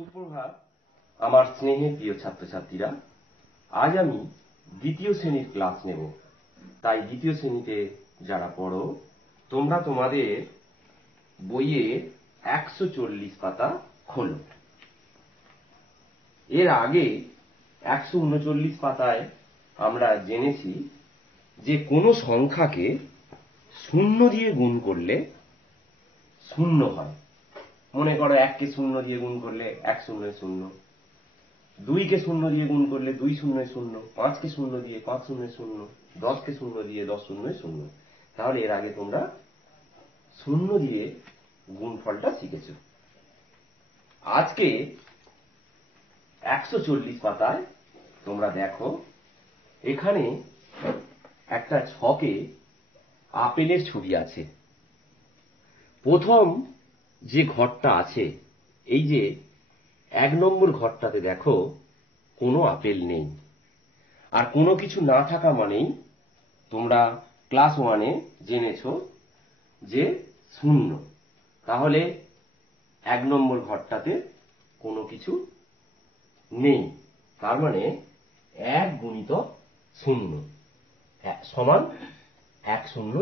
সুপ্রভাত আমার স্নেহের প্রিয় ছাত্রছাত্রীরা, আজ আমি দ্বিতীয় শ্রেণীর ক্লাস নেব। তাই দ্বিতীয় শ্রেণীতে যারা পড়ো তোমরা তোমাদের বইয়ের 140 পাতা খোলো। এর আগে 139 পাতায় আমরা জেনেছি যে কোনো সংখ্যাকে শূন্য দিয়ে গুণ করলে শূন্য হয়। মনে করো 1 কে শূন্য দিয়ে গুণ করলে 1 শূন্যে শূন্য, 2 কে শূন্য দিয়ে গুণ করলে 2 শূন্যে শূন্য, 5 কে শূন্য দিয়ে 5 শূন্যে শূন্য, 10 কে শূন্য দিয়ে 10 শূন্যে শূন্য। তাহলে এর আগে তোমরা শূন্য দিয়ে গুণফলটা শিখেছো। আজকে 140 পাতায় তোমরা দেখো, এখানে একটা ছকে আপেলের ছবি আছে। প্রথম যে ঘরটা আছে, এই যে 1 নম্বর ঘরটাতে দেখো কোনো আপেল নেই। আর কোনো কিছু না থাকা মানেই তোমরা ক্লাস 1-এ জেনেছো যে শূন্য। তাহলে 1 নম্বর ঘরটাতে কোনো কিছু নেই, তার মানে 1 গুণিতক 0 সমান 1 শূন্য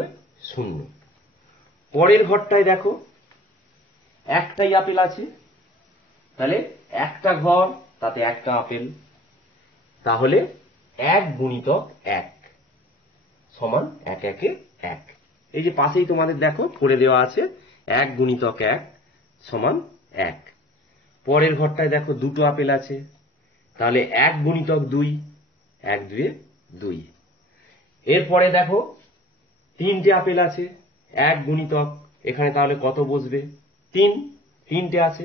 0। পরের ঘরটায় দেখো একটাই আপেল আছে, তাহলে একটা ঘর তাতে একটা আপেল, তাহলে 1 গুণিতক 1 সমান 1 একে 1। এই যে পাশেই তোমাদের দেখো করে দেওয়া আছে 1 গুণিতক 1 সমান 1। পরের ঘরটায় দেখো দুটো আপেল আছে, তাহলে 1 গুণিতক 2, 1 2 2। এরপরে দেখো 3টে আপেল আছে, 1 গুণিতক এখানে তাহলে কত বসবে? 3, 3টে আছে,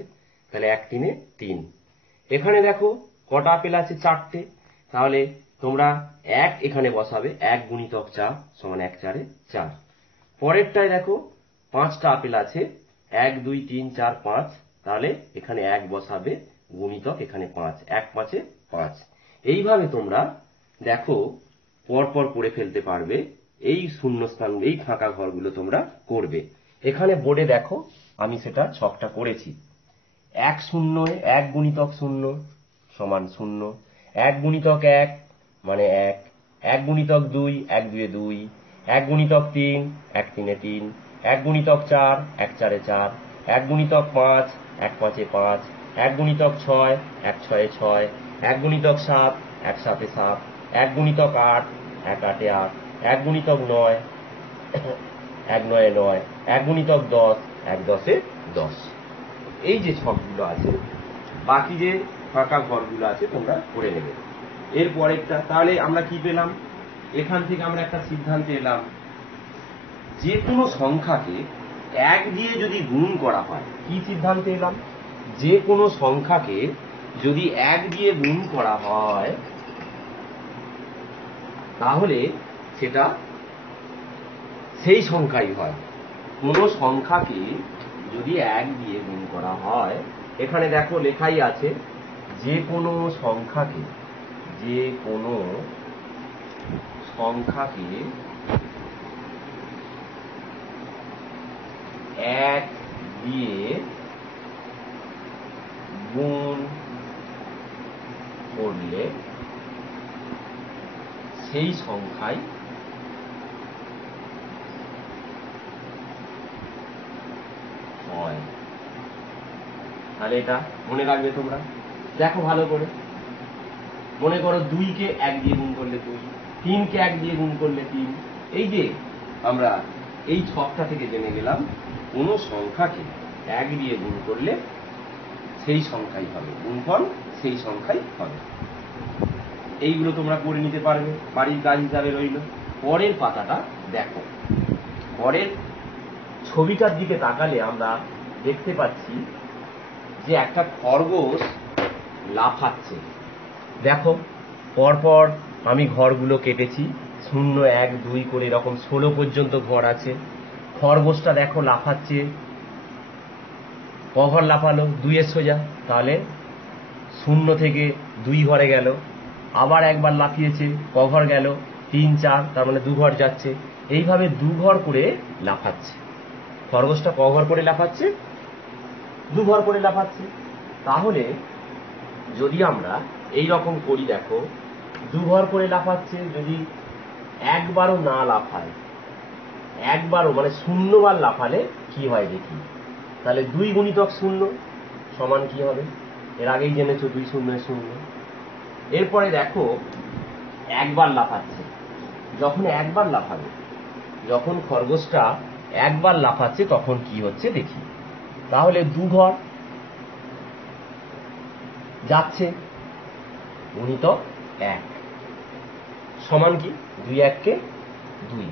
তাহলে 1 3 3। এখানে দেখো কটা আপেল আছে? 4টে, তাহলে তোমরা 1 এখানে বসাবে, 1 গুণিতক 4 সমান 1 4 4। পরেরটায় দেখো 5টা আপেল আছে, 1 2 3 4 5, তাহলে এখানে 1 বসাবে, গুণিতক এখানে 5, 1 5 5। এইভাবে তোমরা দেখো পরপর করে ফেলতে পারবে। এই শূন্যস্থান, এই ফাঁকা ঘরগুলো তোমরা করবে। এখানে বোর্ডে দেখো আমি সেটা ছকটা করেছি। 1 0 1 গুণিতক 0 সমান 0, 1 গুণিতক 1 মানে 1, 1 গুণিতক 2 1 2 2, 1 গুণিতক 3 1 3 3, 1 গুণিতক 4 1 4 4, 1 গুণিতক 5 1 5 5, 1 গুণিতক 6 1 6 6, 1 গুণিতক 7 1 7 7, 1 গুণিতক 8 1 8 8, 1 গুণিতক 9 1 9 9, 1 গুণিতক 10 1 10 10। এই যে ছকগুলো আছে, বাকি যে ফাঁকা ঘরগুলো আছে তোমরা করে নেবে। এরপরেরটা তাহলে আমরা কি পেলাম? এখান থেকে আমরা একটা সিদ্ধান্তে এলাম, যে কোনো সংখ্যাকে 1 দিয়ে যদি গুণ করা হয়। কি সিদ্ধান্তে এলাম? যে কোনো সংখ্যাকে যদি 1 দিয়ে গুণ করা হয় তাহলে সেটা সেই সংখ্যাই হয়। কোনো সংখ্যাকে যদি 1 দিয়ে গুণ করা হয়, এখানে দেখো লেখাই আছে যে কোনো সংখ্যাকে 1 দিয়ে গুণ করলে সেই সংখ্যাই হয়। তাহলে এটা মনে রাখবে তোমরা। দেখো ভালো করে, মনে করো 2 কে 1 দিয়ে গুণ করলে 2, 3 কে 1 দিয়ে গুণ করলে 3। এই যে আমরা এই ছকটা থেকে জেনে গেলাম কোন সংখ্যাকে 1 দিয়ে গুণ করলে সেই সংখ্যাই হবে, গুণফল সেই সংখ্যাই হবে। এইগুলো তোমরা করে নিতে পারবে, বাড়ির কাজ হিসাবে রইল। পরের পাতাটা দেখো, পরের ছবিটার দিকে তাকালে আমরা দেখতে পাচ্ছি যে একটা খরগোশ লাফাচ্ছে। দেখো পরপর আমি ঘরগুলো কেটেছি, 0 1 2 করে এরকম 16 পর্যন্ত ঘর আছে। খরগোশটা দেখো লাফাচ্ছে, ক ঘর লাফালো? 2 এর সোজা, তাহলে 0 থেকে 2 ঘরে গেল। আবার একবার লাফিয়েছে, ক ঘর গেল? 3 4, তার মানে 2 ঘর যাচ্ছে। এইভাবে 2 ঘর করে লাফাচ্ছে। খরগোশটা ক ঘর করে লাফাচ্ছে? 2 ঘর করে লাফাচ্ছে। তাহলে যদি আমরা এই রকম করি, দেখো দুঘর করে লাফাচ্ছে, যদি একবারও না লাফায়, একবারও মানে 0 বার লাফালে কি হয় দেখি। তাহলে 2 গুণিতক 0 সমান কি হবে, এর আগেই জেনেছো 2 0 0। এরপরে দেখো একবার লাফাচ্ছে, যখন একবার লাফাবে, যখন খরগোশটা একবার লাফাচ্ছে তখন কি হচ্ছে দেখি। তাহলে 2 ঘর যাচ্ছে গুণিতক 1 সমান কি 2 1 কে 2।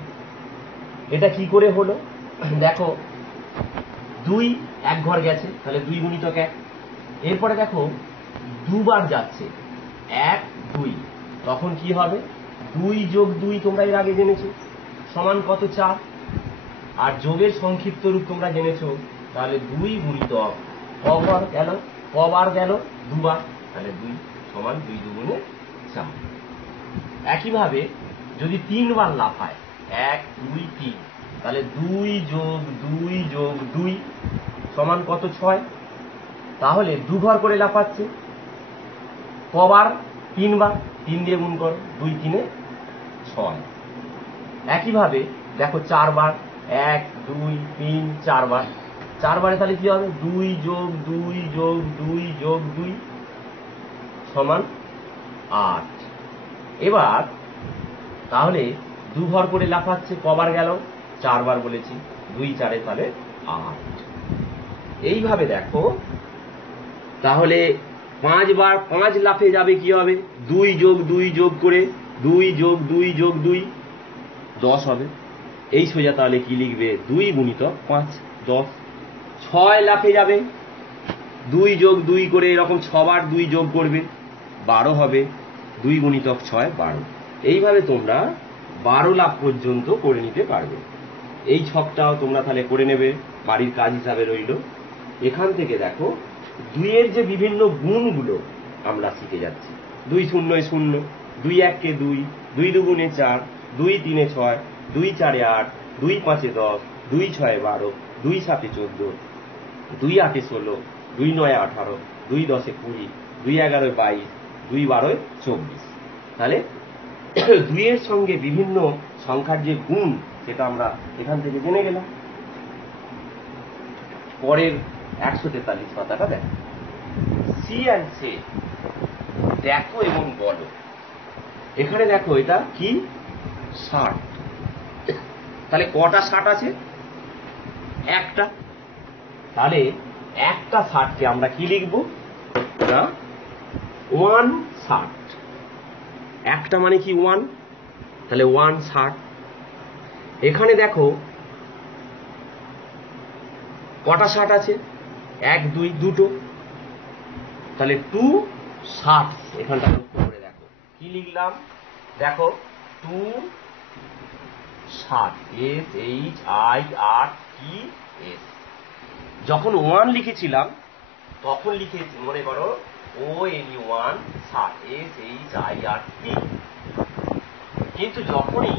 এটা কি করে হলো দেখো, 2 1 ঘর গেছে, তাহলে 2 গুণিতক 1। এরপরে দেখো 2 বার যাচ্ছে 1 2, তখন কি হবে 2 যোগ 2 তোমরা এর আগে জেনেছো সমান কত 4, আর যোগের সংক্ষিপ্ত রূপ তোমরা জেনেছো, তাহলে 2 গুণিতক কবার গেল, কবার গেল 2 বার, তাহলে 2 সমান 2 দুগুণে 4। একইভাবে যদি 3 বার লাফায় 1 2 3, তাহলে 2 যোগ 2 যোগ 2 সমান কত 6। তাহলে 2 ঘর করে লাফাচ্ছে, কবার 3 বার, 3 দিয়ে গুণ করো, 2 3 এ 6। একইভাবে দেখো 4 বার 1 2 3 4 বার, 4 বারে তাহলে কি হবে 2 যোগ 2 যোগ 2 যোগ 2 সমান 8। এবার তাহলে 2 ঘর করে লাফাচ্ছে, কবার গেল 4 বার বলেছি, 2 4 তাহলে 8। এইভাবে দেখো, তাহলে 5 বার 5 লাফে যাবে কি হবে, 2 যোগ 2 যোগ করে 2 যোগ 2 যোগ 2 10 হবে। এই সোজা তাহলে কি লিখবে 2 গুণিতক 5 10। 6 লাফে যাবে, 2 যোগ 2 করে এরকম 6 বার 2 যোগ করবে 12 হবে, 2 গুণিতক 6 12। এইভাবে তোমরা 12 লাফ পর্যন্ত করে নিতে পারবে। এই ছকটাও তোমরা তাহলে করে নেবে, বাড়ির কাজ হিসাবে রইল। এখান থেকে দেখো 2 এর যে বিভিন্ন গুণগুলো আমরা শিখে যাচ্ছি, 2 0 0, 2 1 কে 2, 2 দুগুণে 4, 2 3 6, 2 4 8, 2 5 10, 2 6 12, 2 7 14, 2 8 16, 2 9 18, 2 10 20, 2 11 22, 2 12 24। তাহলে 2 এর সঙ্গে বিভিন্ন সংখ্যার যে গুণ সেটা আমরা এখান থেকে জেনে গেলাম। পরের 143 পাতাটা দেখো, সি অ্যান্ড সে, দেখো এবং বলো। এখানে দেখো এটা কি 60, তাহলে কটা 60 আছে, একটা। তাহলে একটা 60কে আমরা কি লিখবো না 1 60, একটা মানে কি 1, তাহলে 1 60। এখানে দেখো কটা 60 আছে, 1 2 দুটো, তাহলে 2 60। এখানটা লক্ষ্য করে দেখো কি লিখলাম, দেখো 2 60 SHIRTES। যখন 1 লিখেছিলাম তখন লিখেছি মনে করো ONE 60 SHIRT, কিন্তু যখনই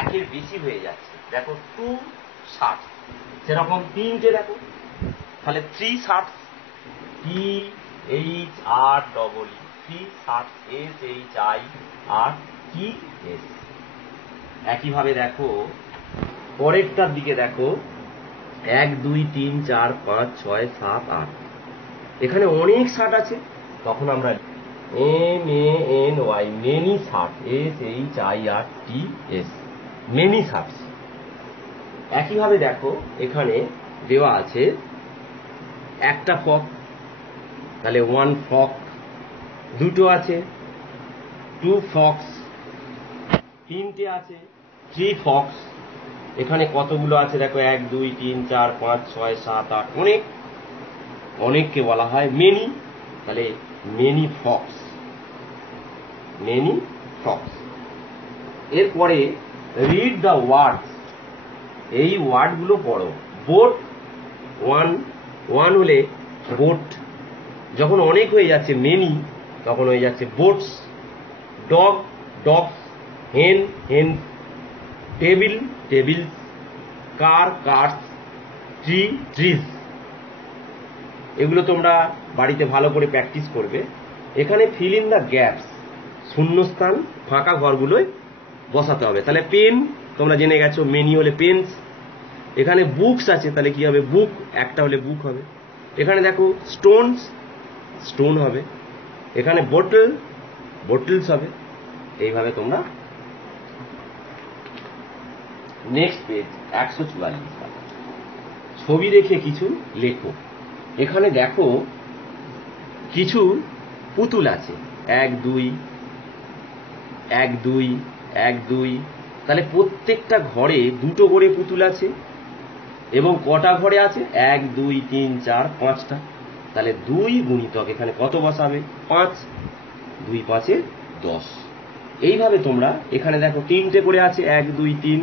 1 এর বেশি হয়ে যাচ্ছে দেখো 2 60, সেরকম 3টে দেখো, তাহলে 3 60 THREE, একইভাবে দেখো পরেরটার দিকে দেখো 1 2 3 4 5 6 7 8, এখানে অনেক 60 আছে, তখন আমরা MANY মেনি 60 SHIRTS মেনি 60। একইভাবে দেখো এখানে দেওয়া আছে একটা ফক, তাহলে 1 ফক, দুটো আছে 2 ফক্স, তিনটে আছে 3 ফক্স। এখানে কতগুলো আছে দেখো 1 2 3 4 5 6 7 8, অনেক, অনেককে বলা হয় মেনি, তাহলে মেনি ফক্স, মেনি ফক্স। এরপরে রিড দ্য ওয়ার্ডস, এই ওয়ার্ডগুলো পড়ো। বোট 1 1 হলে বোট, যখন অনেক হয়ে যাচ্ছে মেনি তখন হয়ে যাচ্ছে বোটস। ডগ ডগস, হেন হেন্স, টেবিল টেবিলস, কার কার্স, ট্রি ট্রিজ। এগুলো তোমরা বাড়িতে ভালো করে প্র্যাকটিস করবে। এখানে ফিল ইন দ্য গ্যাপস, শূন্যস্থান ফাঁকা ঘরগুলোয় বসাতে হবে। তাহলে পেন তোমরা জেনে গেছো, মেনি হলে পেন্স। এখানে বুকস আছে, তাহলে কি হবে? বুক, একটা হলে বুক হবে। এখানে দেখো স্টোনস, স্টোন হবে। এখানে বোটল, বোটলস হবে। এইভাবে তোমরা নেক্সট পেজ 144 পাতা, ছবি দেখে কিছু লেখো। এখানে দেখো কিছু পুতুল আছে, 1 2 1 2 1 2। তাহলে প্রত্যেকটা ঘরে দুটো করে পুতুল আছে। এবং কটা ঘরে আছে? 1 2 3 4 5টা। তাহলে 2 গুণিতক এখানে কত বসাবে? 5। 2 5 10। এইভাবে তোমরা এখানে দেখো 3টে করে আছে, 1 2 3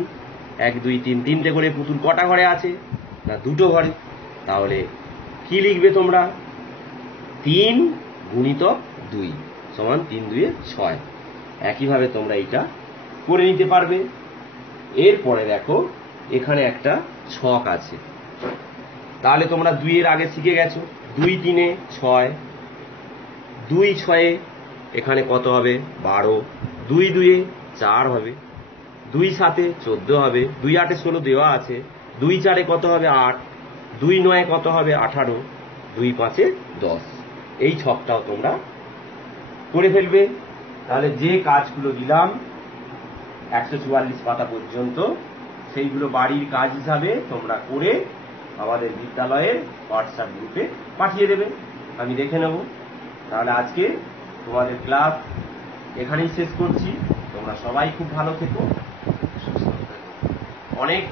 1 2 3, 3টে করে পুতুল কটা ঘরে আছে? না, দুটো ঘরে। তাহলে কি লিখবে তোমরা? 3 গুণিতক 2 সমান 3 2 6। একইভাবে তোমরা এটা করে নিতে পারবে। এরপরে দেখো এখানে একটা ছক আছে, তাহলে তোমরা 2 এর আগে শিখে গেছো। 2 3 6, 2 6 এখানে কত হবে? 12। 2 2 4 হবে। 2 7 14 হবে। 2 8 16 দেওয়া আছে। 2 4 কত হবে? 8। 2 9 কত হবে? 18। 2 5 10। এই ছকটাও তোমরা করে ফেলবে। তাহলে যে কাজগুলো দিলাম 144 পাতা পর্যন্ত, সেইগুলো বাড়ির কাজ হিসাবে তোমরা করে আমাদের বিদ্যালয়ের হোয়াটসঅ্যাপ গ্রুপে পাঠিয়ে দেবে, আমি দেখে নেব। তাহলে আজকে তোমাদের ক্লাস এখানেই শেষ করছি। তোমরা সবাই খুব ভালো থেকো, সুস্থ থেকো। অনেক